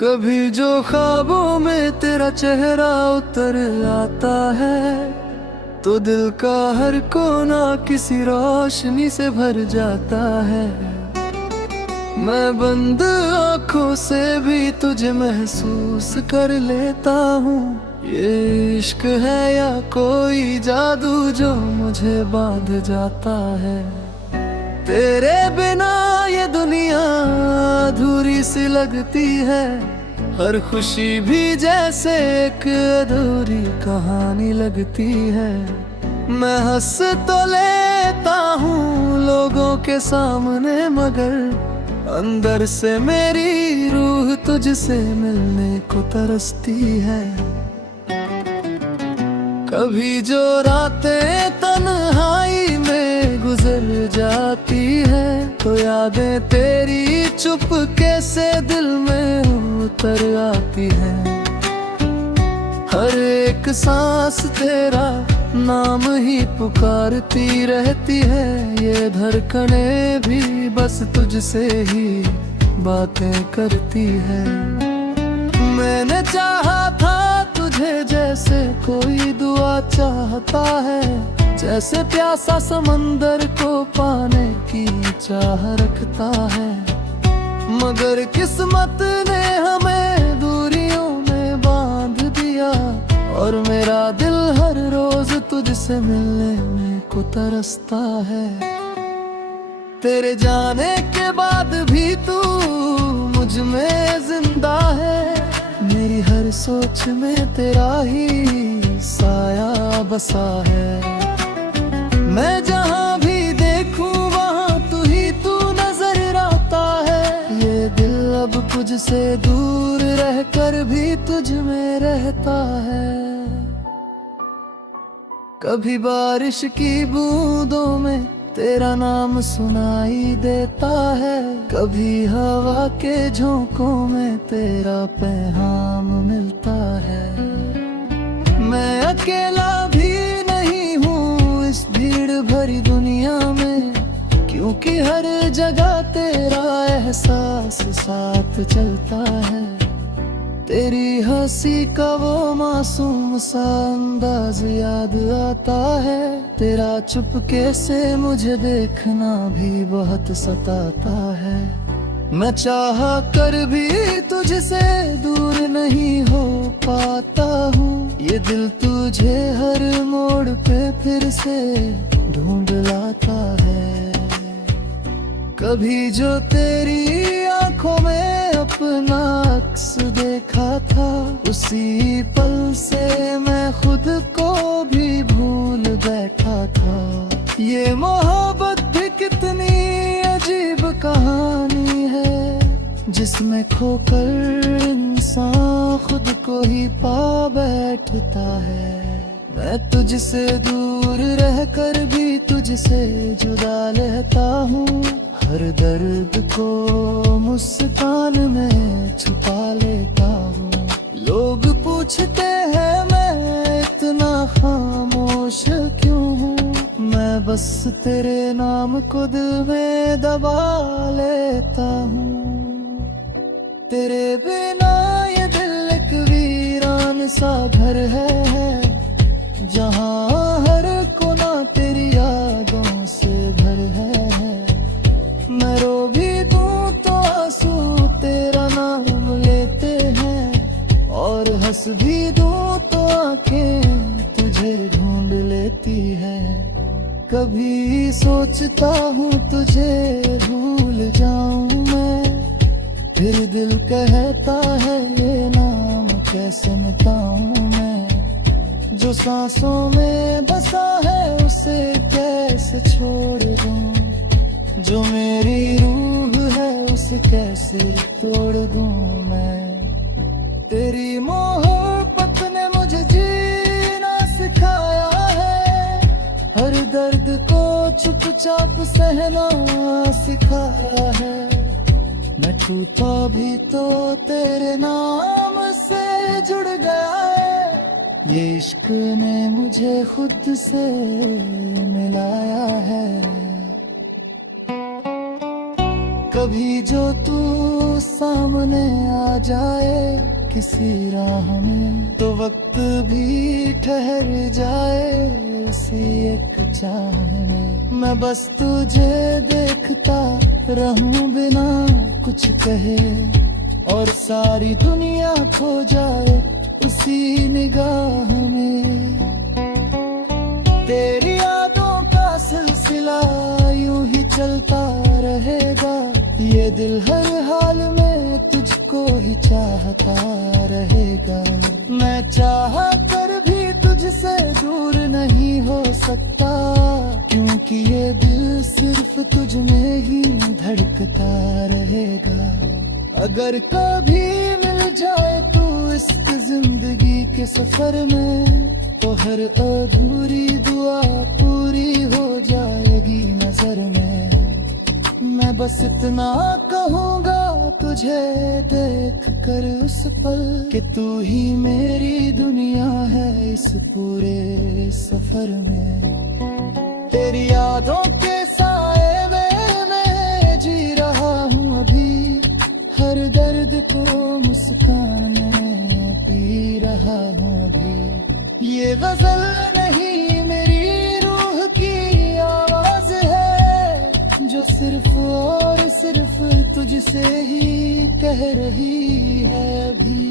कभी जो ख्वाबों में तेरा चेहरा उतर आता है, तो दिल का हर कोना किसी रोशनी से भर जाता है। मैं बंद आँखों से भी तुझे महसूस कर लेता हूँ। ये इश्क है या कोई जादू जो मुझे बांध जाता है। तेरे बिना ये दुनिया अधूरी सी लगती है। हर खुशी भी जैसे एक अधूरी कहानी लगती है। मैं हंस तो लेता हूँ लोगों के सामने, मगर अंदर से मेरी रूह तुझसे मिलने को तरसती है। कभी जो रातें तन्हाई में गुजर जाती है, तो यादें तेरी चुपके से दिल में उतर आती है। हर एक सांस तेरा नाम ही पुकारती रहती है। ये धड़कनें भी बस तुझसे ही बातें करती है। मैंने चाहा था तुझे जैसे कोई दुआ चाहता है, जैसे प्यासा समंदर को पाने की चाह रखता है। मगर किस्मत ने हमें दूरियों में बांध दिया, और मेरा दिल हर रोज तुझसे मिलने में को तरसता है। तेरे जाने के बाद भी तू मुझ में जिंदा है। मेरी हर सोच में तेरा ही साया बसा है। मैं जहाँ भी देखूं वहाँ तू नजर आता है। ये दिल अब तुझसे दूर रहकर भी तुझ में रहता है। कभी बारिश की बूंदों में तेरा नाम सुनाई देता है, कभी हवा के झोंकों में तेरा पैगाम मिलता है। मैं अकेला भी नहीं हूँ इस भीड़ भरी दुनिया में, क्योंकि हर जगह तेरा एहसास साथ चलता है। तेरी हंसी का वो मासूम सा अंदाज याद आता है। तेरा चुपके से मुझे देखना भी बहुत सताता है। मैं चाह कर भी तुझसे दूर नहीं हो पाता हूँ। ये दिल तुझे हर मोड़ पे फिर से ढूंढ लाता है। कभी जो तेरी आंखों में अपना अक्स देखा था, उसी पल से मैं खुद को भी भूल बैठा था। ये मोहब्बत भी कितनी अजीब कहानी है, जिसमें खोकर इंसान खुद को ही पा बैठता है। मैं तुझसे दूर रहकर भी तुझसे जुदा रहता हूँ। हर दर्द को मुस्कान में छुपा लेता हूँ। लोग पूछते हैं मैं इतना खामोश क्यों हूँ। मैं बस तेरे नाम को दिल में दबा लेता हूँ। तेरे बिना ये दिल एक वीरान सा घर है, जहाँ हर कोना तेरी यादों से भर है। मैं रो भी दूं तो आंसू तेरा नाम लेते हैं, और हंस भी दूं तो आंखें तुझे ढूंढ लेती है। कभी सोचता हूँ तुझे भूल जाऊं मैं, फिर दिल कहता है ये नाम कैसे मिटाऊं मैं। जो सांसों में बसा है उसे कैसे छोड़ दूं, जो मेरी रूह है उसे कैसे तोड़ दूं मैं। तेरी मोहब्बत ने मुझे जीना सिखाया है, हर दर्द को चुपचाप सहना सिखाया है। मैं टूटा भी तो तेरे नाम से जुड़ गया है। ये इश्क ने मुझे खुद से मिलाया है। कभी जो तू सामने आ जाए किसी राह में, तो वक्त भी ठहर जाए उसी एक चाह में। मैं बस तुझे देखता रहूं बिना कुछ कहे, और सारी दुनिया खो जाए उसी निगाह में। तेरी यादों का सिलसिला यूं ही चलता रहेगा, ये दिल हर हाल में तुझको ही चाहता रहेगा। मैं चाह कर भी तुझसे दूर नहीं हो सकता, क्योंकि ये दिल सिर्फ तुझ में ही धड़कता रहेगा। अगर कभी मिल जाए तू इस जिंदगी के सफर में, तो हर अधूरी दुआ पूरी हो जाएगी नजर में। मैं बस इतना कहूँगा तुझे देख कर उस पल, कि तू ही मेरी दुनिया है इस पूरे सफर में। तेरी यादों के साए में मैं जी रहा हूँ अभी, हर दर्द को मुस्कान में पी रहा हूँ अभी। ये गजल नहीं मेरी रूह की आवाज है, जो सिर्फ और सिर्फ तुझसे ही कह रही है अभी।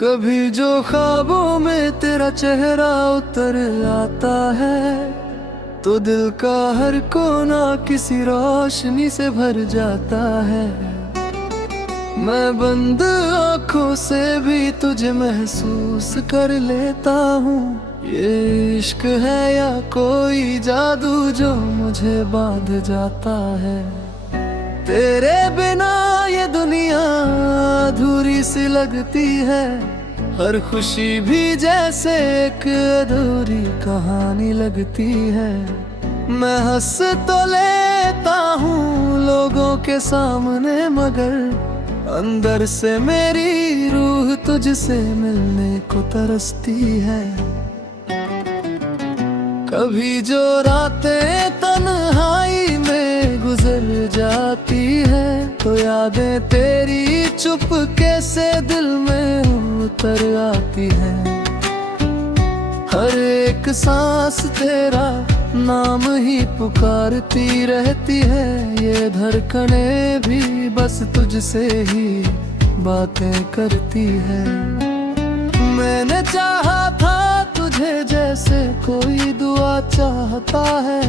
कभी जो ख्वाबों में तेरा चेहरा उतर आता है, तो दिल का हर कोना किसी रोशनी से भर जाता है। मैं बंद आँखों से भी तुझे महसूस कर लेता हूँ। ये इश्क है या कोई जादू जो मुझे बांध जाता है। तेरे बिना ये दुनिया अधूरी सी लगती है, हर खुशी भी जैसे एक अधूरी कहानी लगती है। मैं हंस तो लेता हूँ लोगों के सामने, मगर अंदर से मेरी रूह तुझसे मिलने को तरसती है। कभी जो रातें तन्हाई में गुजर जाती है, तो यादें तेरी चुपके से दिल में उतर आती है। हर एक सांस तेरा नाम ही पुकारती रहती है, ये धड़कनें भी बस तुझसे ही बातें करती है। मैंने चाहा था तुझे जैसे कोई दुआ चाहता है,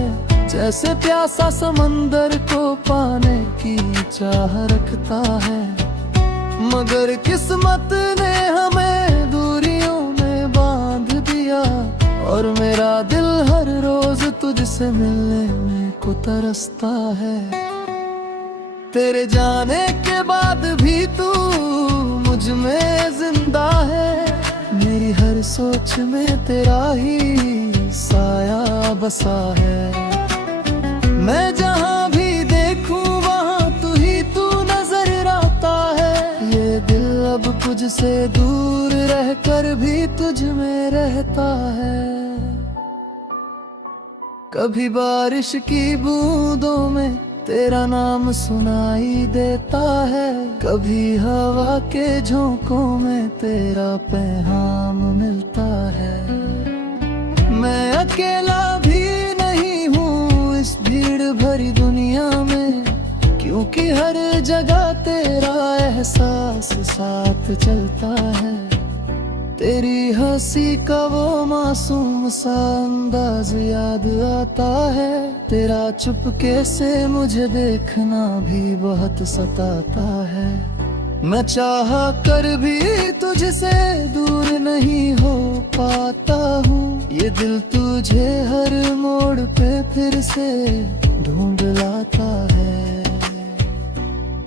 जैसे प्यासा समंदर को पाने की चाह रखता है। मगर किस्मत ने हमें दूरियों में बांध दिया, और मेरा दिल हर रोज तुझसे मिलने में को तरसता है। तेरे जाने के बाद भी तू मुझ में जिंदा है, मेरी हर सोच में तेरा ही साया बसा है। मैं जहाँ भी देखूं वहाँ तू नजर आता है। ये दिल अब तुझसे दूर रहकर भी तुझ में रहता है। कभी बारिश की बूंदों में तेरा नाम सुनाई देता है, कभी हवा के झोंकों में तेरा पैगाम मिलता है। मैं अकेला भी नहीं हूँ इस भीड़ भरी दुनिया में, क्योंकि हर जगह तेरा एहसास साथ चलता है। तेरी हंसी का वो मासूम सा अंदाज याद आता है, तेरा चुपके से मुझे देखना भी बहुत सताता है। मैं चाह कर भी तुझसे दूर नहीं हो पाता हूँ, ये दिल तुझे हर मोड़ पे फिर से ढूंढ लाता है।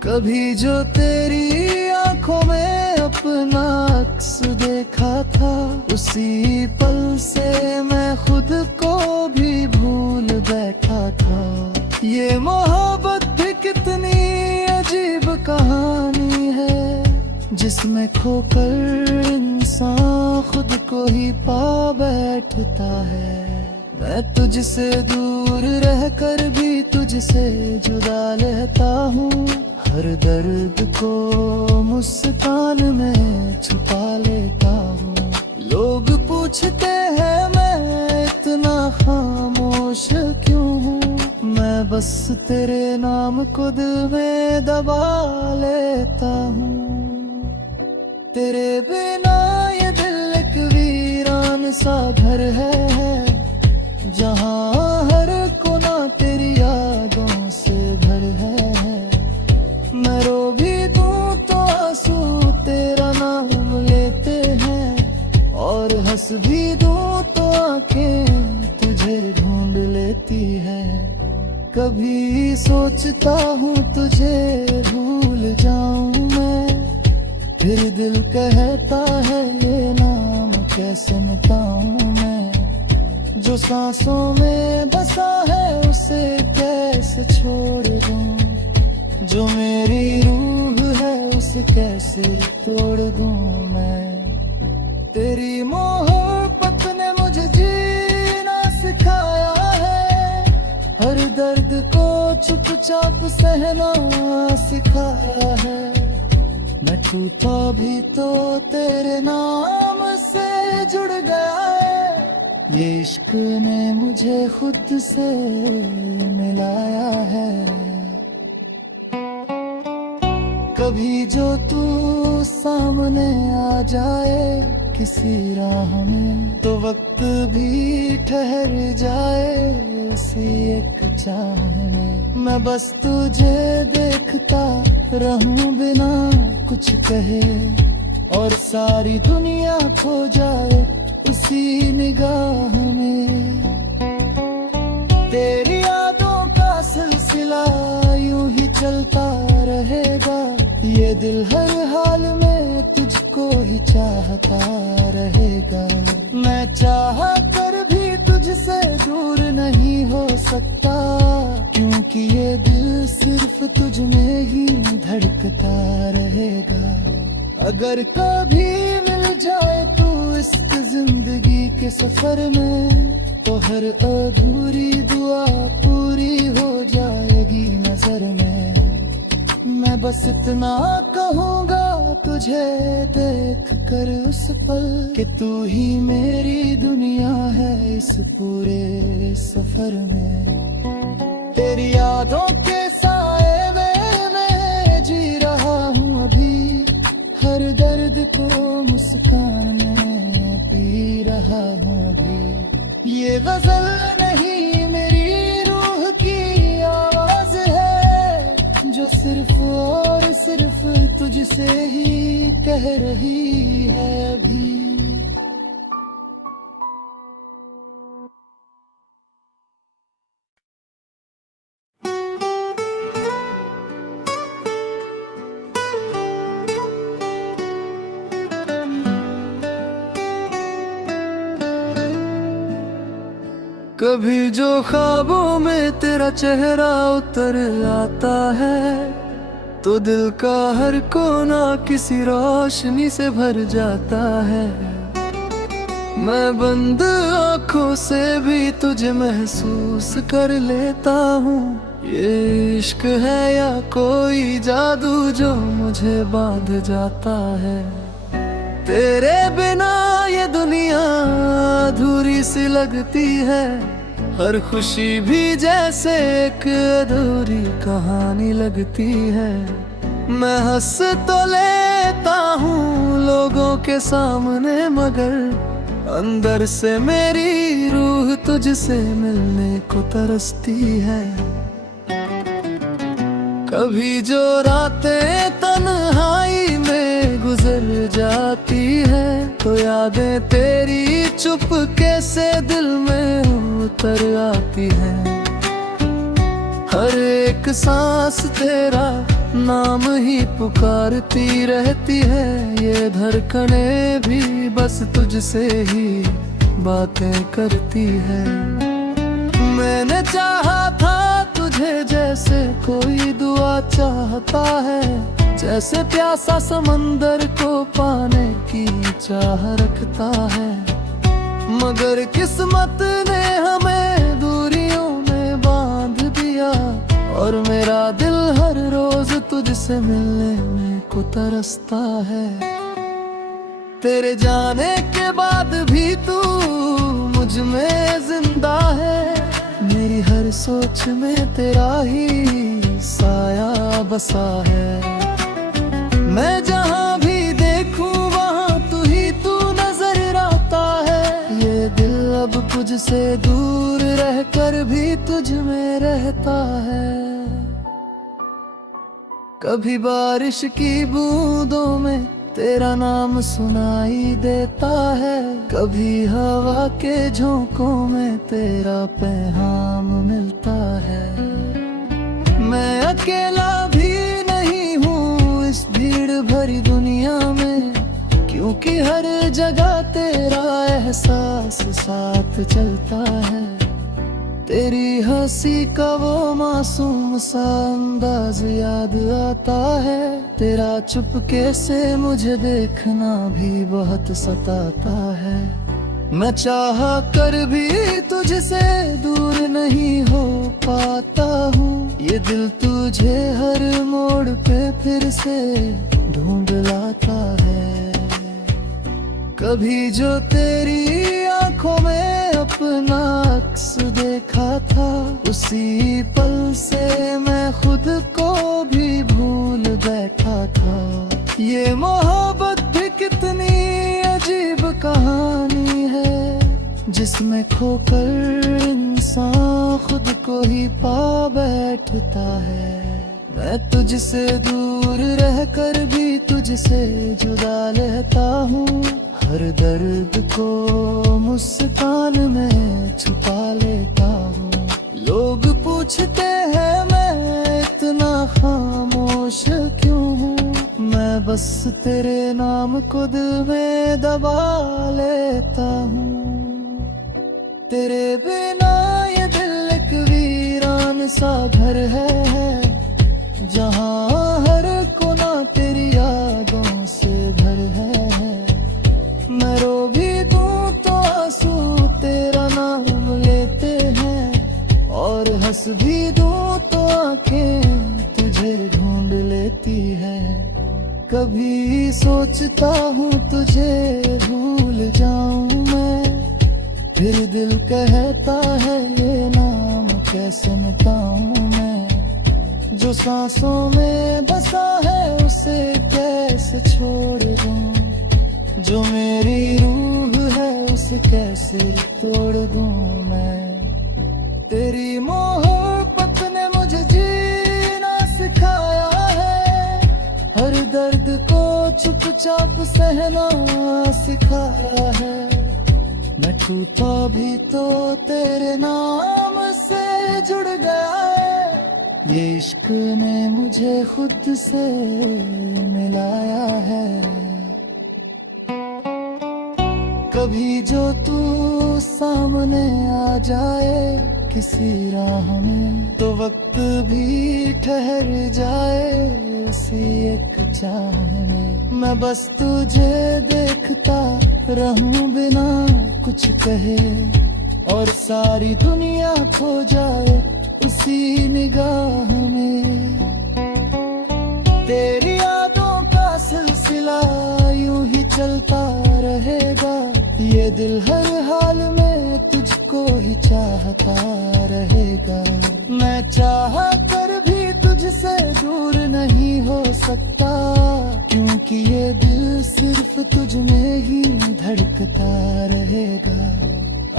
कभी जो तेरी आंखों में अपना अक्स देखा था, उसी पल से मैं खुद को भी भूल बैठा था। ये मोहब्बत अजीब कहानी है जिसमें खोकर इंसान खुद को ही पा बैठता है। मैं तुझसे दूर रहकर भी तुझसे जुदा लेता हूँ, हर दर्द को मुस्कान में छुपा लेता हूँ। लोग पूछते हैं मैं इतना खामोश क्यों हूँ, मैं बस तेरे नाम को दिल में दबा लेता हूँ। तेरे बिना ये दिल एक वीरान सा घर है, जहाँ हर कोना तेरी यादों से भर है। मैं रो भी दूं तो आंसू तेरा नाम लेते हैं, और हंस भी दूं तो आंखें तुझे ढूंढ लेती है। कभी सोचता हूँ तुझे भूल जाऊं मैं, फिर दिल कहता है ये नाम कैसे मिटाऊं मैं। जो सांसों में बसा है उसे कैसे छोड़ दूं, जो मेरी रूह है उसे कैसे तोड़ दूं मैं। तेरी मोहब्बत ने मुझे जीना सिखाया है, हर दर्द को चुपचाप सहना सिखाया है। मैं टूटा भी तो तेरे नाम से जुड़ गया है, ये इश्क ने मुझे खुद से मिलाया है। कभी जो तू सामने आ जाए किसी राह में, तो वक्त भी ठहर जाए उसी एक चाह में। मैं बस तुझे देखता रहूं बिना कुछ कहे, और सारी दुनिया खो जाए उसी निगाह में। तेरी यादों का सिलसिला यूं ही चलता रहेगा, ये दिल हर हाल में तुझको ही चाहता रहेगा। मैं चाह कर भी तुझसे दूर नहीं हो सकता, क्योंकि ये दिल सिर्फ तुझ में ही धड़कता रहेगा। अगर कभी मिल जाए तू इस जिंदगी के सफर में, तो हर अधूरी दुआ पूरी हो जाएगी नजर में। मैं बस इतना कहूँगा तुझे देख कर उस पल, कि तू ही मेरी दुनिया है इस पूरे सफर में। तेरी यादों के साए में मैं जी रहा हूँ अभी, हर दर्द को मुस्कान में पी रहा हूँ अभी। ये गजल नहीं मेरी रूह की आवाज है, जो सिर्फ और सिर्फ तुझसे ही कह रही है अभी। कभी जो ख्वाबों में तेरा चेहरा उतर आता है, तो दिल का हर कोना किसी रोशनी से भर जाता है। मैं बंद आँखों से भी तुझे महसूस कर लेता हूँ। ये इश्क है या कोई जादू जो मुझे बांध जाता है। तेरे बिना ये दुनिया अधूरी सी लगती है, हर खुशी भी जैसे एक अधूरी कहानी लगती है। मैं हंस तो लेता हूँ लोगों के सामने, मगर अंदर से मेरी रूह तुझसे मिलने को तरसती है। कभी जो रातें तन्हाई में गुजर जाती है, तो यादें तेरी चुपके से दिल में उतर आती है। हर एक सांस तेरा नाम ही पुकारती रहती है, ये धड़कनें भी बस तुझसे ही बातें करती है। मैंने चाहा था तुझे तुझे जैसे कोई दुआ चाहता है, जैसे प्यासा समंदर को पाने की चाह रखता है। मगर किस्मत ने हमें दूरियों में बांध दिया, और मेरा दिल हर रोज तुझसे मिलने में को तरसता है। तेरे जाने के बाद भी तू मुझ में जिंदा है, मेरी हर सोच में तेरा ही साया बसा है। मैं जहाँ भी देखूं वहाँ तू नजर आता है, ये दिल अब तुझसे दूर रहकर भी तुझ में रहता है। कभी बारिश की बूंदों में तेरा नाम सुनाई देता है, कभी हवा के झोंकों में तेरा पैगाम मिलता है। मैं अकेला भी नहीं हूँ इस भीड़ भरी दुनिया में, क्योंकि हर जगह तेरा एहसास साथ चलता है। तेरी हंसी का वो मासूम सा अंदाज याद आता है, तेरा चुपके से मुझे देखना भी बहुत सताता है। मैं चाह कर भी तुझसे दूर नहीं हो पाता हूँ, ये दिल तुझे हर मोड़ पे फिर से ढूंढ लाता है। कभी जो तेरी आंखों में अपना अक्स देखा था, उसी पल से मैं खुद को भी भूल बैठा था। ये मोहब्बत भी कितनी अजीब कहानी है, जिसमें खोकर इंसान खुद को ही पा बैठता है। मैं तुझसे दूर रहकर भी तुझसे जुदा लेता हूँ, हर दर्द को मुस्कान में छुपा लेता हूँ। लोग पूछते हैं मैं इतना खामोश क्यों हूँ, मैं बस तेरे नाम को दिल में दबा लेता हूँ। तेरे बिना ये दिल एक वीरान सा घर है, जहाँ हर कोना तेरी यादों से भर है। मैं रो भी दूं तो आंसू तेरा नाम लेते हैं, और हंस भी दूं तो आंखें तुझे ढूंढ लेती है। कभी सोचता हूँ तुझे भूल जाऊं मैं, फिर दिल कहता है ये नाम कैसे मिटाऊं मैं। जो सांसों में बसा है उसे कैसे छोड़ दूं, जो मेरी रूह है उसे कैसे तोड़ दूं मैं। तेरी मोहब्बत ने मुझे जीना सिखाया है, हर दर्द को चुपचाप सहना सिखाया है। मैं टूटा भी तो तेरे नाम से जुड़ गया है, ये इश्क ने मुझे खुद से मिलाया है। कभी जो तू सामने आ जाए किसी राह में, तो वक्त भी ठहर जाए उसी एक चाह में। मैं बस तुझे देखता रहूं बिना कुछ कहे, और सारी दुनिया खो जाए उसी निगाह में। तेरी यादों का सिलसिला यूं ही चलता रहेगा, ये दिल हर हाल में तुझको ही चाहता रहेगा। मैं चाह कर भी तुझसे दूर नहीं हो सकता, क्योंकि ये दिल सिर्फ तुझ में ही धड़कता रहेगा।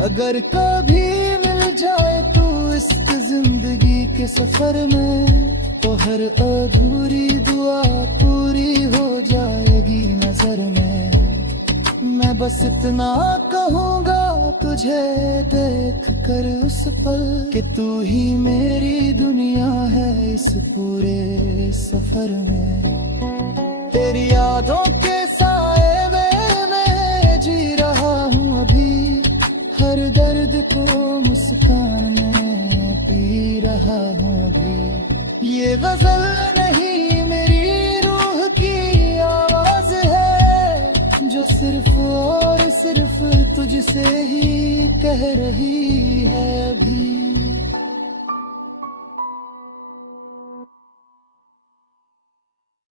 अगर कभी मिल जाए तू इस जिंदगी के सफर में, तो हर अधूरी दुआ पूरी हो जाएगी नजर में। मैं बस इतना कहूँगा तुझे देख कर उस पल, कि तू ही मेरी दुनिया है इस पूरे सफर में। तेरी यादों के साए में मैं जी रहा हूँ अभी, हर दर्द को मुस्कान में पी रहा हूँ अभी। ये गजल नहीं मेरी रूह की आवाज है, जो सिर्फ और सिर्फ तुझसे ही कह रही है अभी।